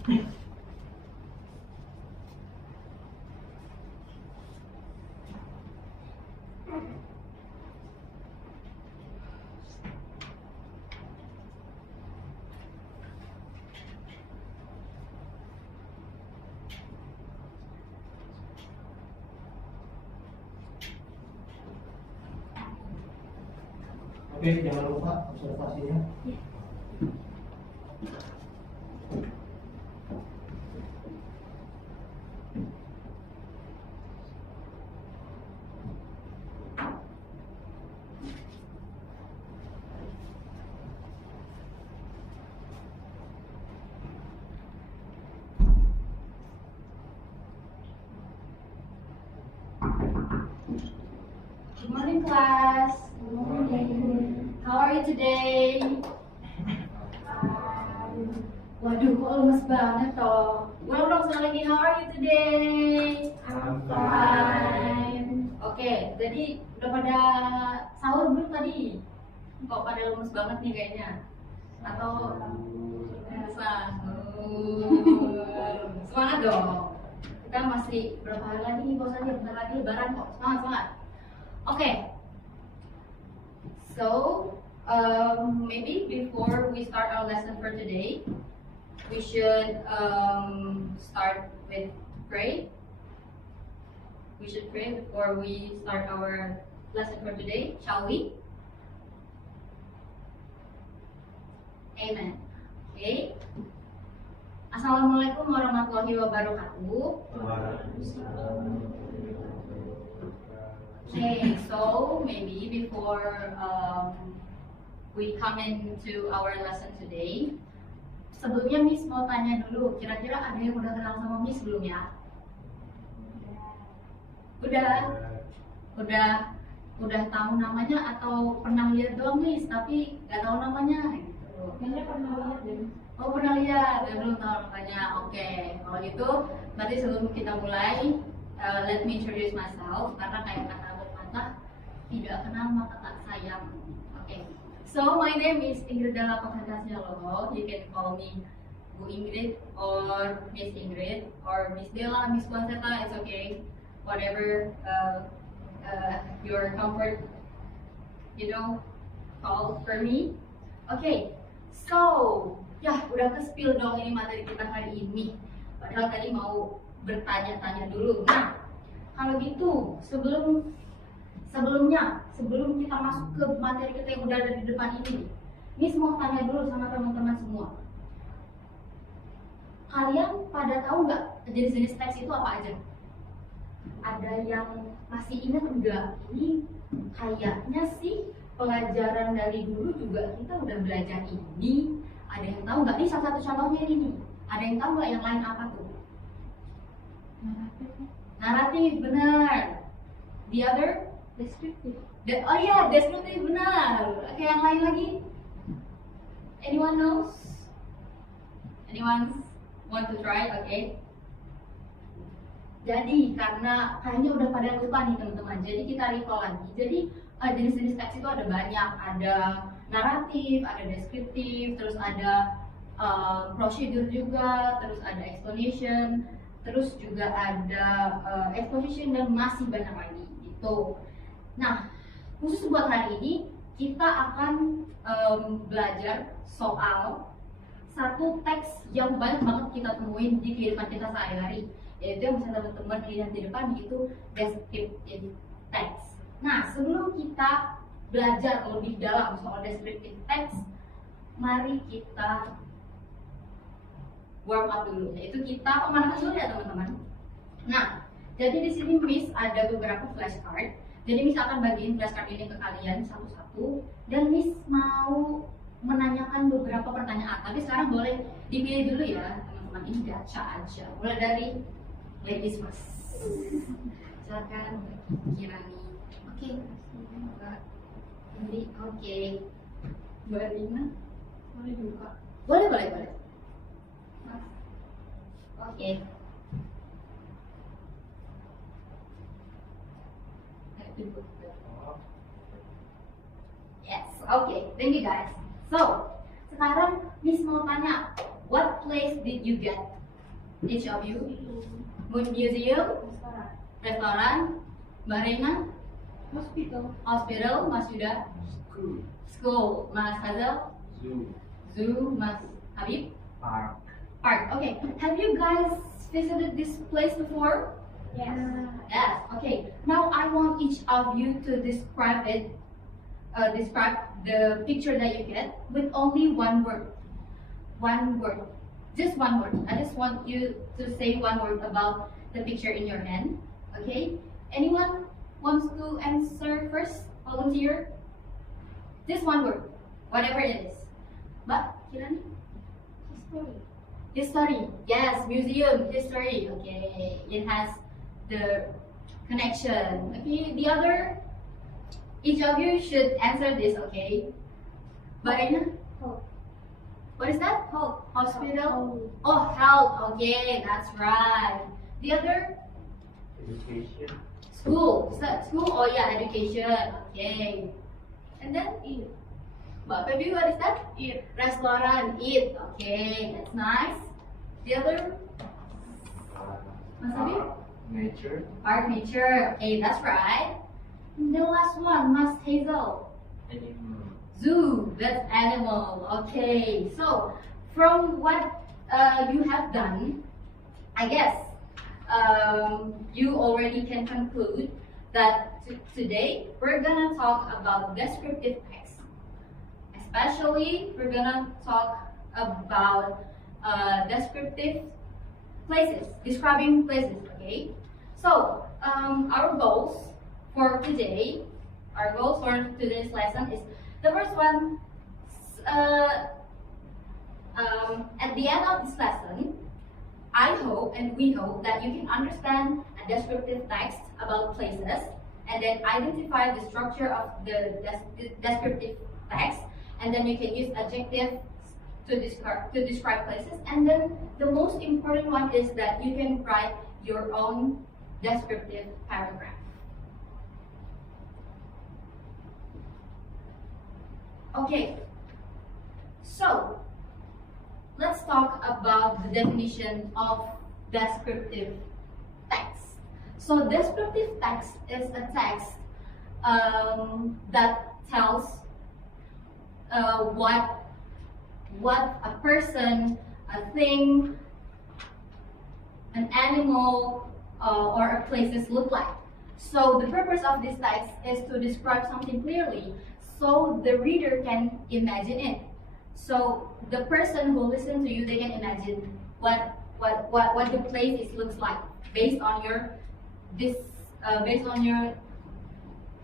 Oke, jangan lupa observasinya. Good morning, class. Good morning. How are you today? Waduh, kok lemes banget toh. Ulang dong sekali lagi. How are you today? I'm fine. Oke, jadi udah pada sahur belum tadi? Kok pada lemes banget nih kayaknya? Atau semangat dong. Kita masih berapa hari lagi nih bosannya? Bentar lagi lebaran kok. Semangat. Okay. So, maybe before we start our lesson for today, we should start with pray. We should pray before we start our lesson for today, shall we? Amen. Okay. Assalamualaikum warahmatullahi wabarakatuh. Okay, so maybe before we come into our lesson today, sebelumnya Miss mau tanya dulu, kira-kira ada yang udah kenal sama Miss belum ya? Udah tahu namanya atau pernah lihat doang Miss, tapi nggak tahu namanya gitu. Kayaknya pernah lihat deh. Oh pernah lihat, dan belum tahu namanya. Oke, kalau gitu berarti sebelum kita mulai, let me introduce myself karena kayak kata pepatah, tidak kenal maka tak sayang. Oke, so my name is Ingrid Dalla Panghandasialoho. You can call me Bu Ingrid or Miss Ingrid or Miss Della, Miss Panseta. It's okay, whatever your comfort, call for me. Okay, so ya udah ke-spill dong ini materi kita hari ini. Padahal tadi mau bertanya-tanya dulu. Nah, kalau gitu sebelum kita masuk ke materi kita yang udah ada di depan ini, Miss mau tanya dulu sama teman-teman semua. Kalian pada tahu nggak jenis-jenis teks itu apa aja? Ada yang masih ingat enggak? Ini kayaknya sih pelajaran dari dulu juga kita udah belajar ini. Ada yang tahu nggak? Ini salah satu contohnya ini nih. Ada yang tahu nggak yang lain apa tuh? Naratif, benar. The other? Deskriptif. Oh iya, deskriptif, benar. Oke, yang lain lagi? Anyone knows? Anyone want to try? Okay. Jadi karena kayaknya udah pada lupa nih teman-teman. Jadi kita recall lagi. Jadi jenis-jenis teks itu ada banyak. Ada naratif, ada deskriptif, terus ada prosedur juga, terus ada explanation, terus juga ada exposition dan masih banyak lagi gitu. Nah, khusus buat hari ini kita akan belajar soal satu teks yang banyak banget kita temuin di kehidupan kita sehari-hari, yaitu yang bisa teman-teman lihat di depan, yaitu descriptive text. Nah, sebelum kita belajar lebih dalam soal descriptive text, mari kita warm up dulu, yaitu kita pemanasan dulu ya teman-teman. Nah, jadi di sini Miss ada beberapa flashcard. Jadi Miss akan bagiin flashcard ini ke kalian satu-satu, dan Miss mau menanyakan beberapa pertanyaan. Tapi sekarang boleh dipilih dulu ya teman-teman, ini gacha aja. Mulai dari ladies first. Silakan Kirani. Oke. Mbak Indi, oke. Mbak Rina, Boleh juga. boleh. Oke. Yes, okay. Thank you guys. So, sekarang Miss mau tanya, what place did you get? Each of you? Museum, restoran, Mbak Reina, Hospital. hospital, Mas Yuda, School. school, Mas Hazel, Zoo. zoo, Mas Habib, Park. park. Okay, have you guys visited this place before? Yes. Yes. Okay. Now I want each of you to describe it. Describe the picture that you get with only one word. One word. Just one word. I just want you to say one word about the picture in your hand. Okay. Anyone wants to answer first? Volunteer. Just one word. Whatever it is. Mbak, Kirani? History. History. Yes, museum, history. Okay, it has the connection. Okay, the other, each of you should answer this, okay? Barina, Hope. what is that? Hope. Hospital? Oh, health. Okay, that's right. The other, Education. school. School, oh yeah, education. Okay. And then, Eat. Mbak Feby, what is that? Eat. Restoran, eat. Okay, that's nice. The other, Mas Habib? Nature. Art, nature. Okay, that's right. And the last one, Mas Hazel. Animal. Zoo. That's animal. Okay. So, from what you have done, I guess you already can conclude that today we're gonna talk about descriptive text. Especially, we're gonna talk about descriptive places, describing places, okay? So, our goals for today's lesson is, the first one, at the end of this lesson, I hope and we hope that you can understand a descriptive text about places and then identify the structure of the descriptive text, and then you can use adjectives to describe places, and then the most important one is that you can write your own descriptive paragraph. Okay, so let's talk about the definition of descriptive text. So descriptive text is a text that tells what a person, a thing, an animal, or a places look like. So the purpose of this text is to describe something clearly, so the reader can imagine it. So the person who listens to you, they can imagine what the place looks like based on your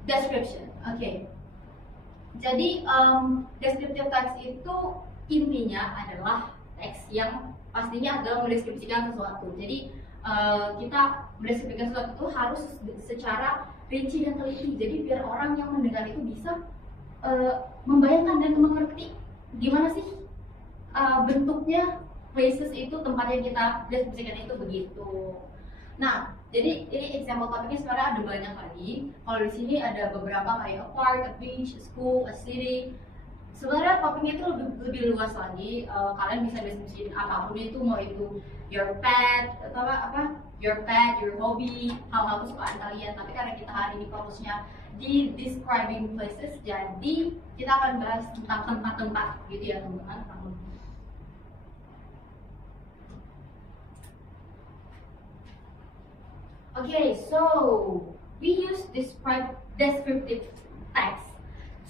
description. Okay. Jadi descriptive text itu intinya adalah teks yang pastinya adalah mendeskripsikan sesuatu. Jadi kita mendeskripsikan sesuatu itu harus secara rinci dan teliti. Jadi biar orang yang mendengar itu bisa membayangkan dan mengerti gimana sih bentuknya places itu, tempat yang kita deskripsikan itu begitu. Nah, jadi ini example topiknya sebenarnya ada banyak lagi. Kalau di sini ada beberapa kayak a park, a beach, a school, a city. Sebenarnya topiknya itu lebih luas lagi. Kalian bisa deskripsiin apapun itu, mau itu your pet atau your pet, your hobby, hal-hal kesukaan kalian. Tapi karena kita hari ini fokusnya di describing places, jadi kita akan bahas tentang tempat-tempat gitu ya teman-teman. Okay, so we use descriptive text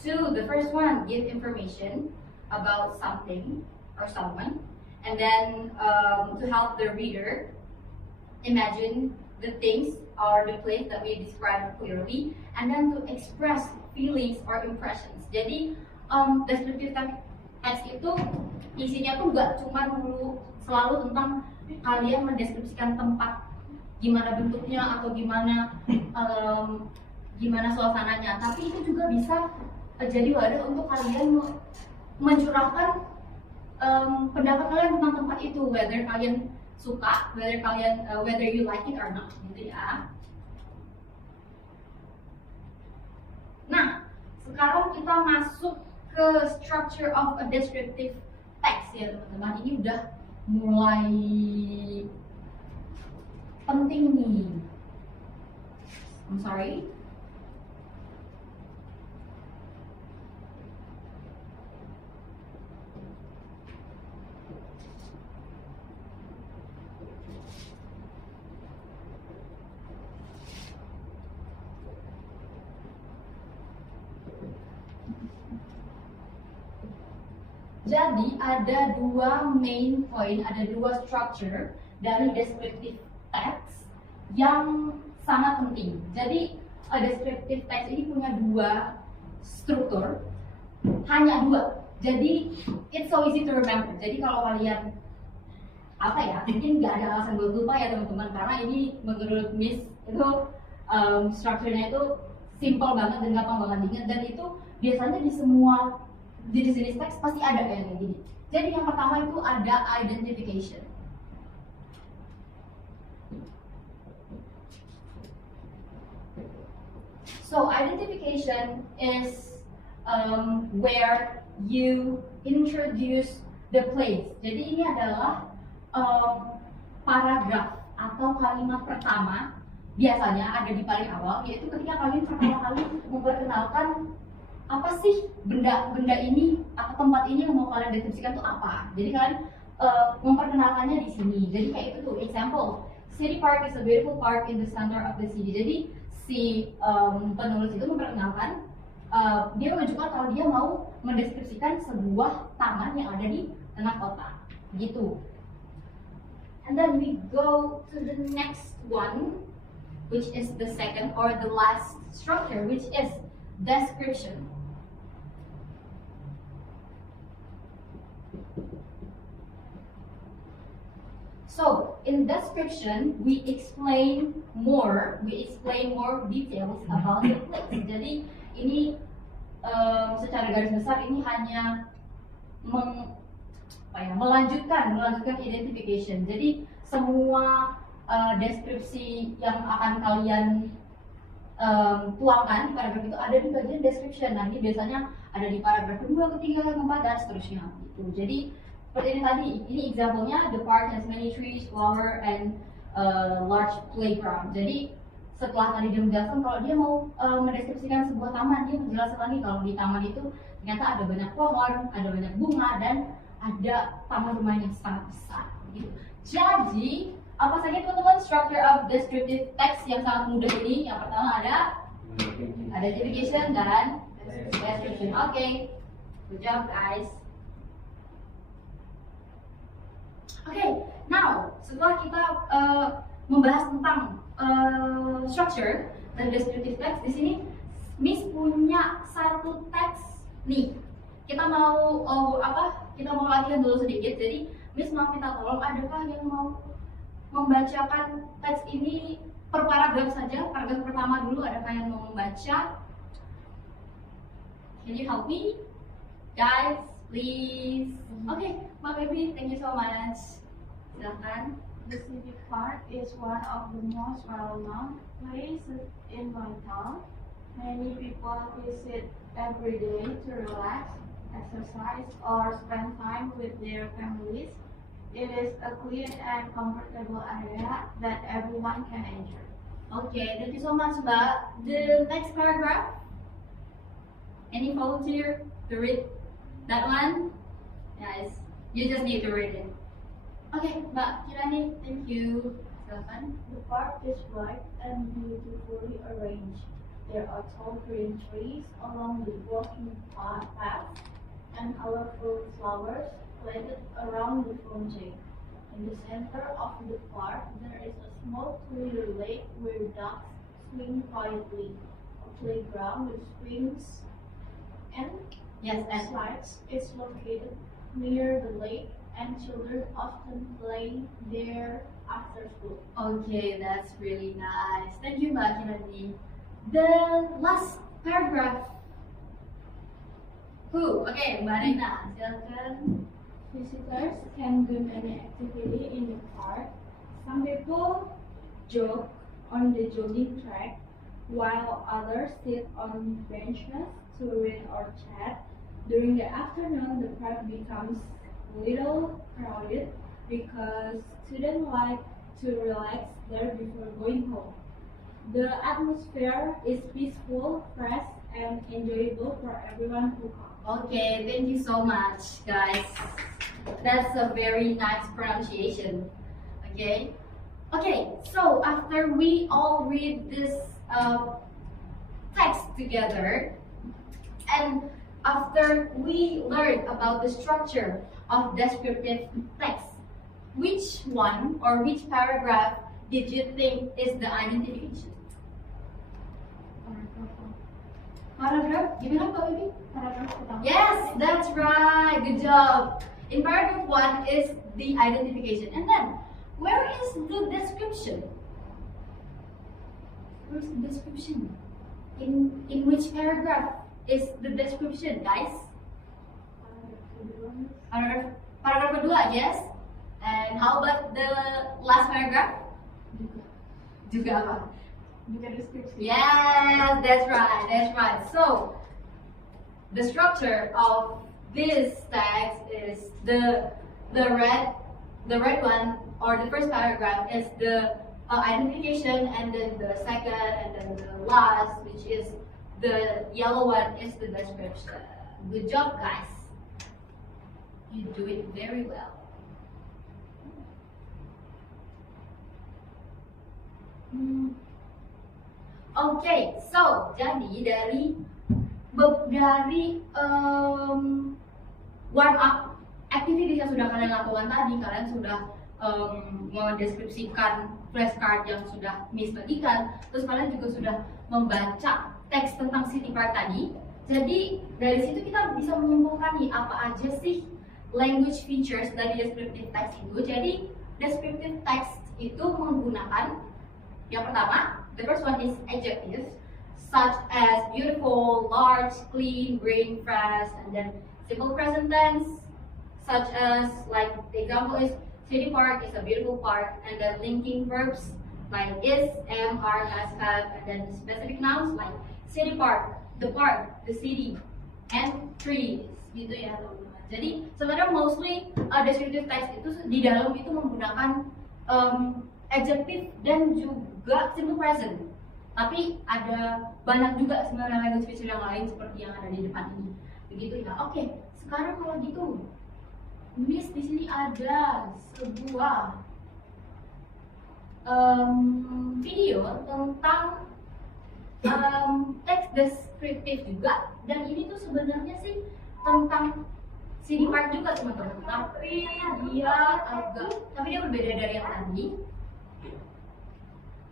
to, the first one, give information about something or someone, and then to help the reader imagine the things or the place that we describe clearly, and then to express feelings or impressions. Jadi descriptive text itu isinya tuh gak cuma selalu tentang kalian mendeskripsikan tempat, gimana bentuknya atau gimana suasananya, tapi itu juga bisa jadi wadah untuk kalian mencurahkan pendapat kalian tentang tempat itu, whether kalian suka, whether you like it or not, gitu ya. Nah, sekarang kita masuk ke structure of a descriptive text ya teman-teman. Ini udah mulai penting nih. I'm sorry. Jadi ada dua main point, ada dua structure dari descriptive text yang sangat penting. Jadi descriptive text ini punya dua struktur, hanya dua. Jadi it's so easy to remember. Jadi kalau kalian apa ya, mungkin nggak ada alasan buat lupa ya teman-teman, karena ini menurut Miss itu strukturnya itu simple banget dan gampang banget diingat, dan itu biasanya di semua jenis teks pasti ada kayak gini. Jadi yang pertama itu ada identification. So identification is where you introduce the place. Jadi ini adalah paragraf atau kalimat pertama biasanya ada di paling awal, yaitu ketika kalian pertama kali memperkenalkan apa sih benda ini atau tempat ini yang mau kalian deskripsikan itu apa. Jadi kalian memperkenalkannya di sini. Jadi kayak itu tuh example, city park is a beautiful park in the center of the city. Jadi si penulis itu memperkenalkan, dia menunjukkan kalau dia mau mendeskripsikan sebuah taman yang ada di tengah kota gitu. And then we go to the next one, which is the second or the last structure, which is description. So in description, we explain more details about the place. Jadi ini secara garis besar ini hanya melanjutkan identification. Jadi semua deskripsi yang akan kalian tuangkan di paragraf itu ada di bagian description. Nah ini biasanya ada di paragraf kedua, ketiga, keempat, dan seterusnya gitu. Jadi seperti ini tadi, ini example-nya, the park has many trees, flower, and large playground. Jadi setelah tadi dia menjelaskan kalau dia mau mendeskripsikan sebuah taman, dia menjelaskan lagi kalau di taman itu ternyata ada banyak pohon, ada banyak bunga, dan ada taman bermain yang sangat besar gitu. Jadi apa saja teman-teman structure of descriptive text yang sangat mudah ini? Yang pertama ada identification dan description. Oke, good job guys. Oke, now setelah kita membahas tentang structure dan descriptive text, di sini Miss punya satu teks nih. Kita mau Kita mau latihan dulu sedikit. Jadi Miss mau minta tolong, adakah yang mau membacakan teks ini per paragraf saja? Paragraf pertama dulu, adakah yang mau membaca? Can you help me, guys? Please. Okay, Mbak Baby, thank you so much. Silakan. The city park is one of the most well-known places in my town. Many people visit every day to relax, exercise, or spend time with their families. It is a clean and comfortable area that everyone can enjoy. Okay, thank you so much, Mbak. The next paragraph. Any volunteer to read that one? Yes, you just need to read it. Okay, Mbak Kirani, thank you. Silakan. The park is bright and beautifully arranged. There are tall green trees along the walking path and colorful flowers planted around the fountain. In the center of the park, there is a small clear lake where ducks swim quietly. A playground with swings and slides is located near the lake, and children often play there after school. Okay, that's really nice. Thank you, Mbak Kirani. The last paragraph. Who? Okay, Mbak Reina, silakan. Visitors can do many activities in the park. Some people jog on the jogging track, while others sit on benches to read or chat. During the afternoon, the park becomes a little crowded because students like to relax there before going home. The atmosphere is peaceful, fresh, and enjoyable for everyone who comes. Okay, thank you so much, guys. That's a very nice pronunciation. Okay. Okay, so after we all read this text together, and after we learn about the structure of descriptive text, which one or which paragraph did you think is the identification? Paragraph? Gimana Kak Bibi? Paragraph pertama. Yes, that's right. Good job. In paragraph 1 is the identification. And then, where is the description? Where's the description? In which paragraph is the description, guys? Paragraph kedua, yes. And how about the last paragraph? Juga apa? Juga deskripsi. Yes, that's right, that's right. So, the structure of this text is the red one, or the first paragraph is the identification, and then the second, and then the last, which is the yellow one, is the description. Good job, guys. You do it very well. Okay, so jadi dari warm up activities yang sudah kalian lakukan tadi, kalian sudah mendeskripsikan flashcard yang sudah Miss bagikan, terus kalian juga sudah membaca teks tentang City Park tadi. Jadi dari situ kita bisa menyimpulkan nih apa aja sih language features dari descriptive text itu. Jadi descriptive text itu menggunakan yang pertama, the first one is adjectives such as beautiful, large, clean, green, fresh, and then simple present tense such as, like the example is City Park is a beautiful park, and then linking verbs like is, am, are, has, have, and then specific nouns like City Park, the city, and trees, gitu ya teman-teman. Jadi sebenarnya mostly descriptive text itu di dalam itu menggunakan adjective dan juga simple present. Tapi ada banyak juga sebenarnya language feature yang lain seperti yang ada di depan ini. Begitu ya. Oke, sekarang kalau gitu, Miss di sini ada sebuah video tentang teks deskriptif juga, dan ini tuh sebenarnya sih tentang City Park juga teman-teman. Tapi dia berbeda dari yang tadi.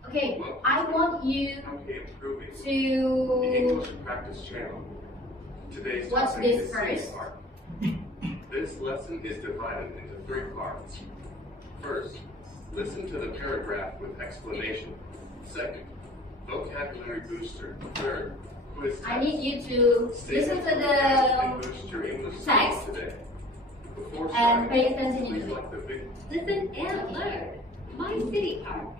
Okay, I want you to English practice channel. Today's watch topic this is first. City Park. This lesson is divided into 3 parts. First, listen to the paragraph with explanation. Second, vocabulary booster. Third, quiz test. I need you to listen to the boost your English text skills today. Before and starting, pay attention to please it. like the video. Listen and learn. My City Park.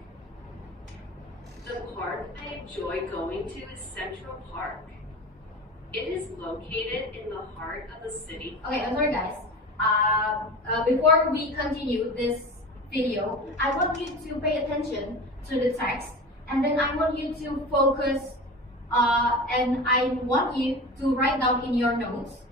The park I enjoy going to is Central Park. It is located in the heart of the city. Okay, I'm sorry guys. Before we continue this video, I want you to pay attention to the text, and then I want you to focus, and I want you to write down in your notes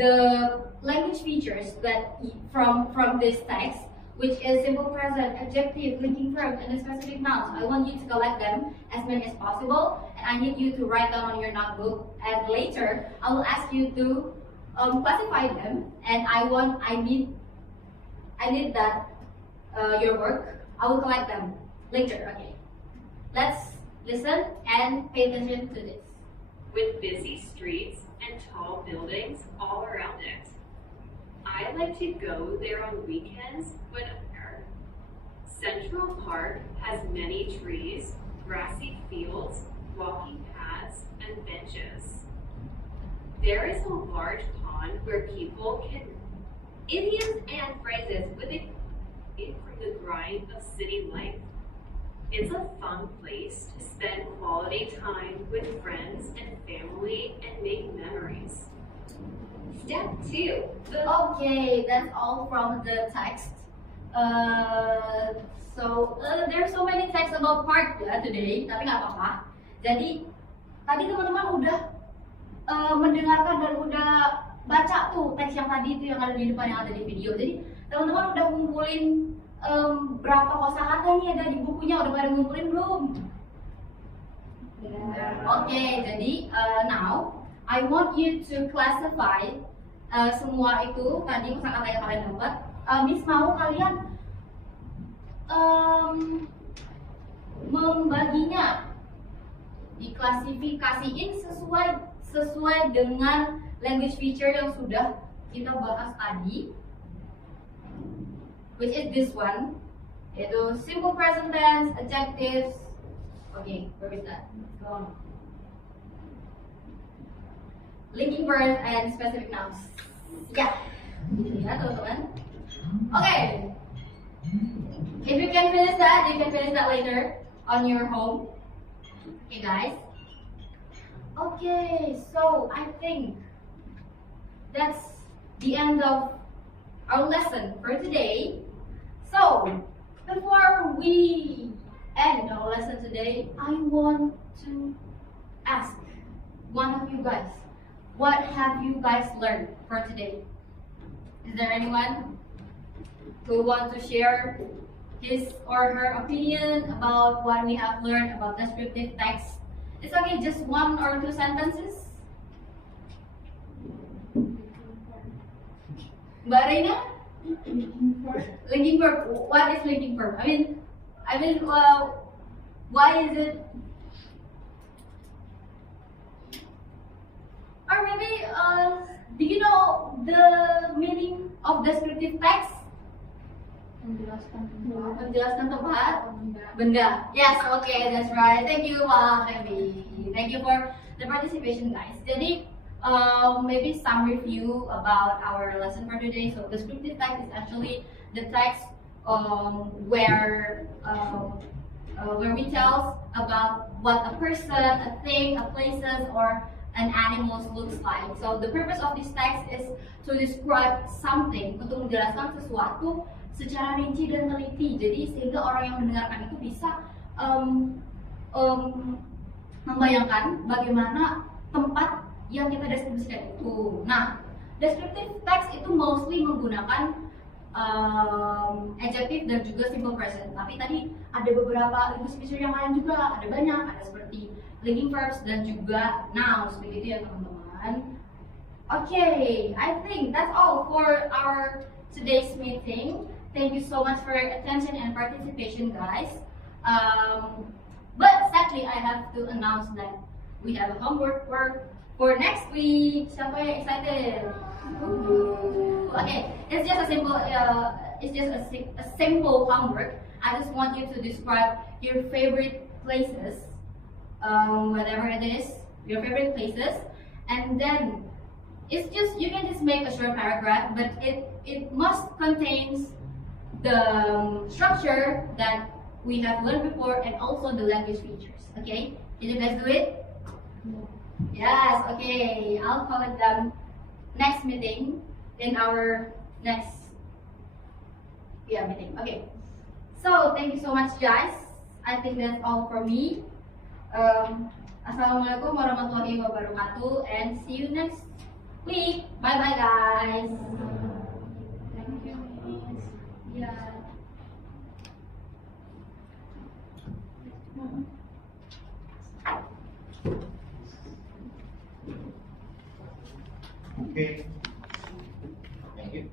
the language features that from this text, which is simple present, adjective, linking verb, and the specific nouns. I want you to collect them as many as possible, and I need you to write down on your notebook. And later, I will ask you to classify them, and I need that your work. I will collect them later. Okay, let's listen and pay attention to this. With busy streets and tall buildings all around it. I like to go there on weekends when there. Central Park has many trees, grassy fields, walking paths, and benches. There is a large pond where people can idioms and phrases with it from the grind of city life. It's a fun place to spend quality time with friends and family and make memories. Step 2. Okay, that's all from the text. There are so many texts about part ya today, tapi nggak apa-apa. Jadi tadi teman-teman udah mendengarkan dan udah baca tuh teks yang tadi itu yang ada di depan yang ada di video. Jadi teman-teman udah ngumpulin berapa kosakata nih ada di bukunya, udah pada ngumpulin belum? Oke, jadi now I want you to classify semua itu tadi kosakata yang kalian dapat. Miss mau kalian membaginya, diklasifikasiin sesuai dengan language feature yang sudah kita bahas tadi, which is this one, yaitu simple present tense, adjectives. Okay, where is that? Go on. Linking verbs and specific nouns. Ya, ya teman-teman. Okay. If you can finish that, you can finish that later on your home. Okay, guys. Okay, so I think that's the end of our lesson for today. So, before we end our lesson today, I want to ask one of you guys, what have you guys learned for today? Is there anyone who want to share his or her opinion about what we have learned about descriptive text? It's okay, just 1 or 2 sentences. Mbak Reina? Linking verb. What is linking verb? I mean, why is it? Or maybe, do you know the meaning of descriptive text? Menjelaskan tempat, benda. Yes, okay, that's right. Thank you, Debbie. Thank you for the participation, guys. Jadi, maybe some review about our lesson for today. So, descriptive text is actually the text where we tell about what a person, a thing, a places, or an animal looks like. So, the purpose of this text is to describe something, untuk menjelaskan sesuatu secara rinci dan teliti, jadi sehingga orang yang mendengarkan itu bisa membayangkan bagaimana tempat yang kita deskripsikan itu. Nah, descriptive text itu mostly menggunakan adjective dan juga simple present. Tapi tadi ada beberapa linguistic feature yang lain juga, ada banyak, ada seperti linking verbs dan juga nouns, begitu ya teman-teman. Okay, I think that's all for our today's meeting. Thank you so much for your attention and participation, guys. But sadly, I have to announce that we have a homework for next week. Siapa yang excited? Okay, it's just a simple homework. I just want you to describe your favorite places, whatever it is, your favorite places, and then you can just make a short paragraph, but it must contains the structure that we have learned before and also the language features. Okay, can you guys do it? Yes. Okay, I'll call it the next meeting in our next meeting. Okay, so thank you so much, guys. I think that's all from me. Assalamualaikum warahmatullahi wabarakatuh, and see you next week. Bye bye, guys. Thank you. Yeah. Okay. Thank you.